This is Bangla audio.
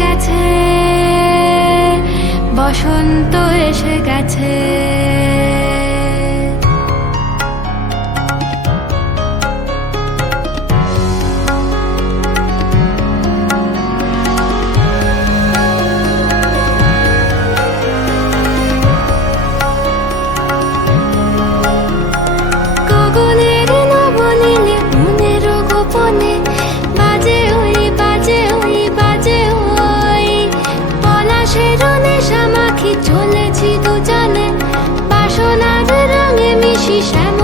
গেছে বসন্ত এসে গেছে। গোপনে পলাশের নেশা মাখি চলেছি দুজনে। বাসনার রঙে মিশি শ্যামলে